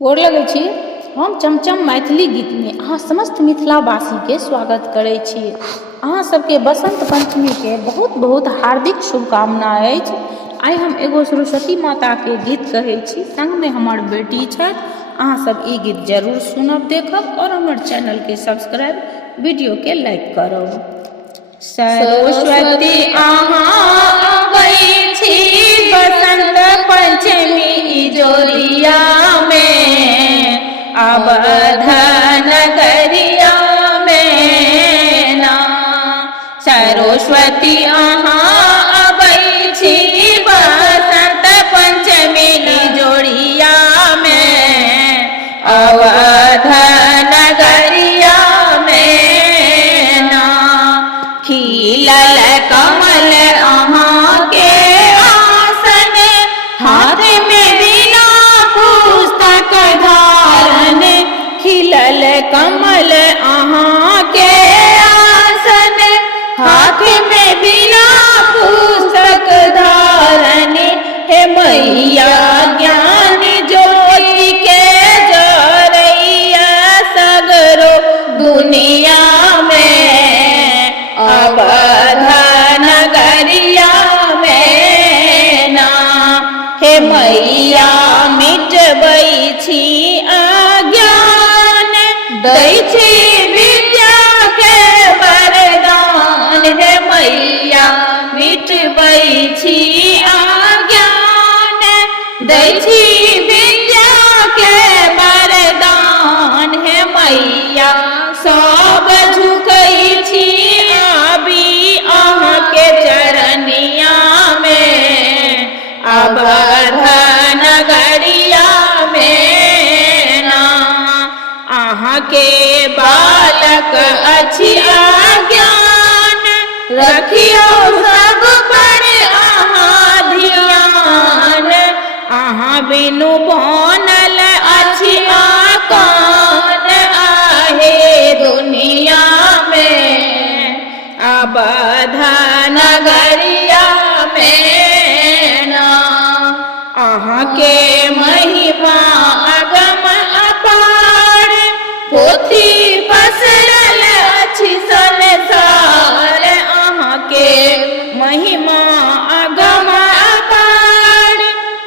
गोर लगै छी। हम चमचम मैथिली गीत में अहाँ समस्त मिथिलावासी के स्वागत करै छी। अहाँ सबके बसंत पंचमी के बहुत बहुत हार्दिक शुभकामना अछि। आइ हम एगो सरस्वती माता के गीत कहै छी, संग में हमर बेटी छथि। अहाँ सब ई गीत जरूर सुनब, देखब और हमर चैनल के सब्सक्राइब, वीडियो के लाइक करब। सरस्वती अहाँ अबै छी बसंत पंचमी इजोरिया में, अवध नगरिया में ना। सरस्वती अहाँ अबै छी बसंत पंचमी इजोरिया में, अवध नगरिया में ना। खिलल कमल अहाँ के आसन, हाथ में बिना पुस्तक धारन। खिलल कमल अहाँ के आसन, हाथ में बिना पुस्तक धारन। हे मैया ज्ञान ज्योति के जरैया सगरो दुनिया में, अवध नगरिया में ना। हे मैया मिटबै छी अज्ञान, दै छी विद्या के वरदान। हे मैया मिटबै छी अज्ञान, दै छी विद्या के वरदान। हे मैया सब झुकै छी आबी अहाँ के चरनिया में, अवध नगरिया में ना। अहाँ के बालक अछि अज्ञान, रखियो सब पर अहाँ ध्यान। अहाँ बिनु बनल अछि आकान, आहे दुनिया में, अवध नगरिया में ना। अहाँ के महिमा अगम अपार, पोथी पसरल अछि संसार। अहाँ के महिमा अगम अपार,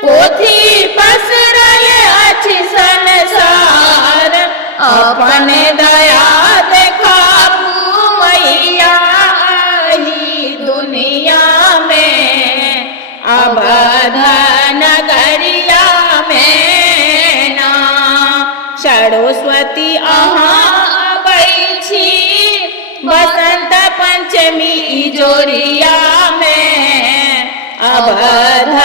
पोथी पसरल अछि संसार। अपन दया देखाबू मैया आही दुनिया में, अवध नगरिया में ना। सरस्वती अहाँ अबै छी बसंत पंचमी इजोरिया में, अवध